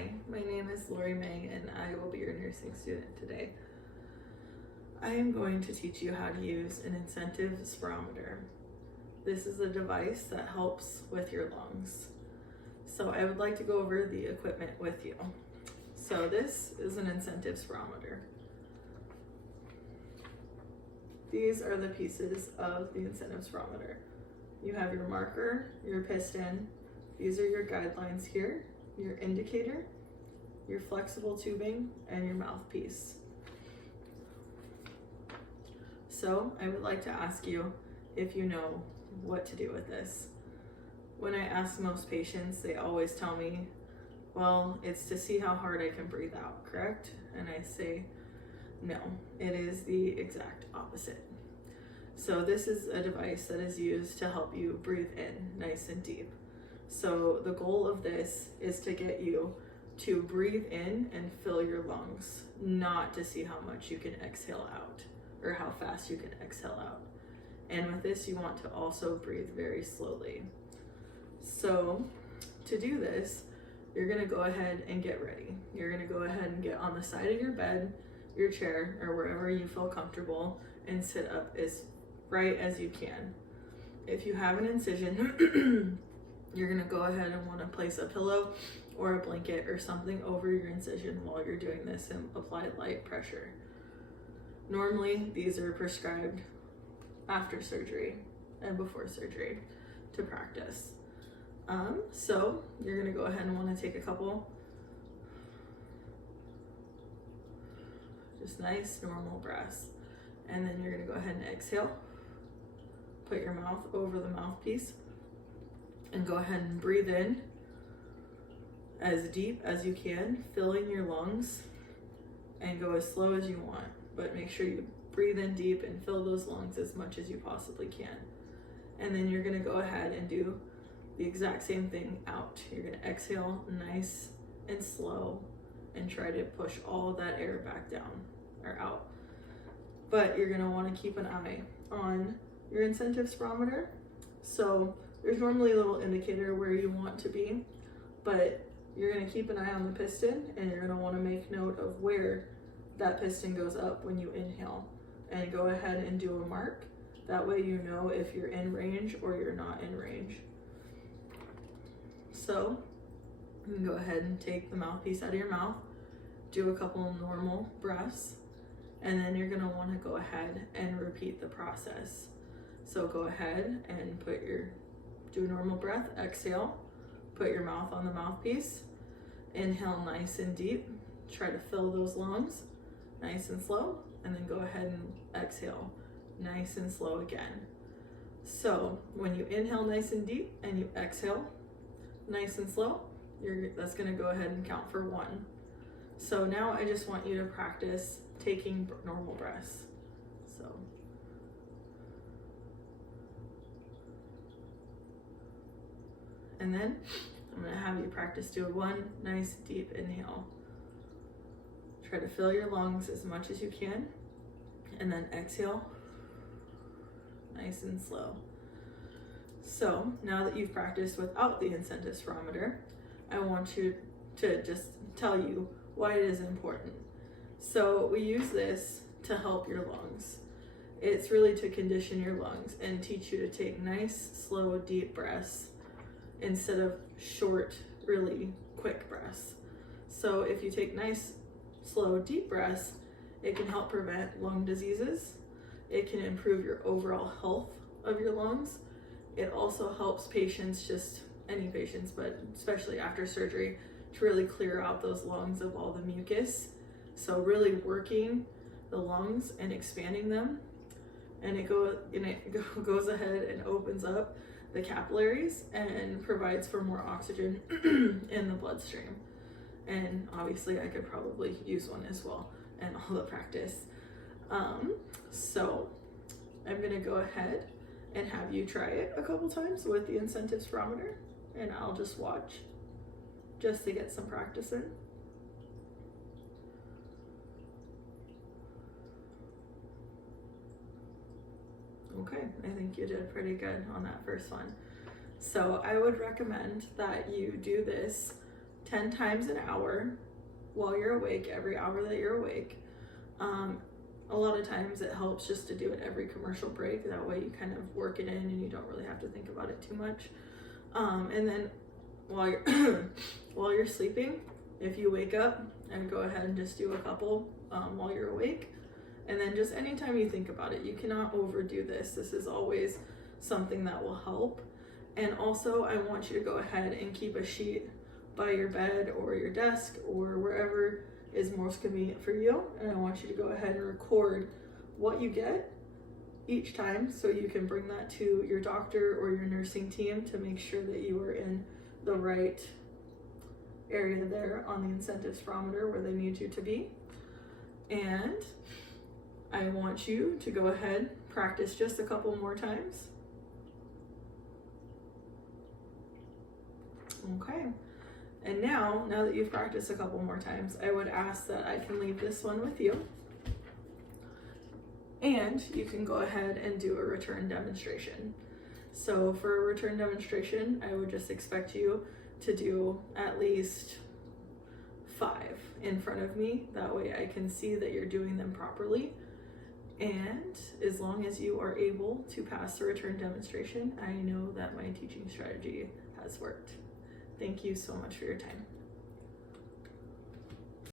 Hi, my name is Lori May and I will be your nursing student today. I am going to teach you how to use an incentive spirometer. This is a device that helps with your lungs. So I would like to go over the equipment with you. So this is an incentive spirometer. These are the pieces of the incentive spirometer. You have your marker, your piston, these are your guidelines here, your indicator, your flexible tubing, and your mouthpiece. So I would like to ask you if you know what to do with this. When I ask most patients, they always tell me, well, it's to see how hard I can breathe out, correct? And I say, no, it is the exact opposite. So this is a device that is used to help you breathe in nice and deep. So the goal of this is to get you to breathe in and fill your lungs, not to see how much you can exhale out or how fast you can exhale out. And with this, you want to also breathe very slowly. So to do this, you're gonna go ahead and get ready. You're gonna go ahead and get on the side of your bed, your chair, or wherever you feel comfortable, and sit up as right as you can. If you have an incision, you're gonna go ahead and wanna place a pillow or a blanket or something over your incision while you're doing this and apply light pressure. Normally, these are prescribed after surgery and before surgery to practice. So you're gonna go ahead and wanna take a couple just nice normal breaths. And then you're gonna go ahead and exhale. Put your mouth over the mouthpiece and go ahead and breathe in as deep as you can, filling your lungs, and go as slow as you want. But make sure you breathe in deep and fill those lungs as much as you possibly can. And then you're gonna go ahead and do the exact same thing out. You're gonna exhale nice and slow and try to push all that air back down or out. But you're gonna wanna keep an eye on your incentive spirometer. So there's normally a little indicator where you want to be, but you're gonna keep an eye on the piston and you're gonna wanna make note of where that piston goes up when you inhale, and go ahead and do a mark. That way you know if you're in range or you're not in range. So you can go ahead and take the mouthpiece out of your mouth, do a couple normal breaths, and then you're gonna wanna go ahead and repeat the process. So go ahead and do a normal breath, exhale, put your mouth on the mouthpiece, inhale nice and deep, try to fill those lungs, nice and slow, and then go ahead and exhale, nice and slow again. So when you inhale nice and deep and you exhale nice and slow, that's gonna go ahead and count for 1. So now I just want you to practice taking normal breaths. So. And then I'm gonna have you practice do 1 nice deep inhale. Try to fill your lungs as much as you can, and then exhale, nice and slow. So now that you've practiced without the incentive spirometer, I want you to just tell you why it is important. So we use this to help your lungs. It's really to condition your lungs and teach you to take nice, slow, deep breaths instead of short, really quick breaths. So if you take nice, slow, deep breaths, it can help prevent lung diseases. It can improve your overall health of your lungs. It also helps patients, just any patients, but especially after surgery, to really clear out those lungs of all the mucus. So really working the lungs and expanding them. And it goes ahead and opens up the capillaries and provides for more oxygen in the bloodstream. And obviously I could probably use one as well in all the practice. So I'm gonna go ahead and have you try it a couple times with the incentive spirometer, and I'll just watch just to get some practice in. Okay, I think you did pretty good on that first one. So I would recommend that you do this 10 times an hour while you're awake, every hour that you're awake. A lot of times it helps just to do it every commercial break. That way you kind of work it in and you don't really have to think about it too much. And then while you're while you're sleeping, if you wake up, and go ahead and just do a couple while you're awake. And then just anytime you think about it, you cannot overdo this. This is always something that will help. And also I want you to go ahead and keep a sheet by your bed or your desk or wherever is most convenient for you. And I want you to go ahead and record what you get each time so you can bring that to your doctor or your nursing team to make sure that you are in the right area there on the incentive spirometer where they need you to be. And I want you to go ahead, practice just a couple more times. Okay. And now that you've practiced a couple more times, I would ask that I can leave this one with you. And you can go ahead and do a return demonstration. So for a return demonstration, I would just expect you to do at least 5 in front of me. That way I can see that you're doing them properly. And as long as you are able to pass the return demonstration, I know that my teaching strategy has worked. Thank you so much for your time.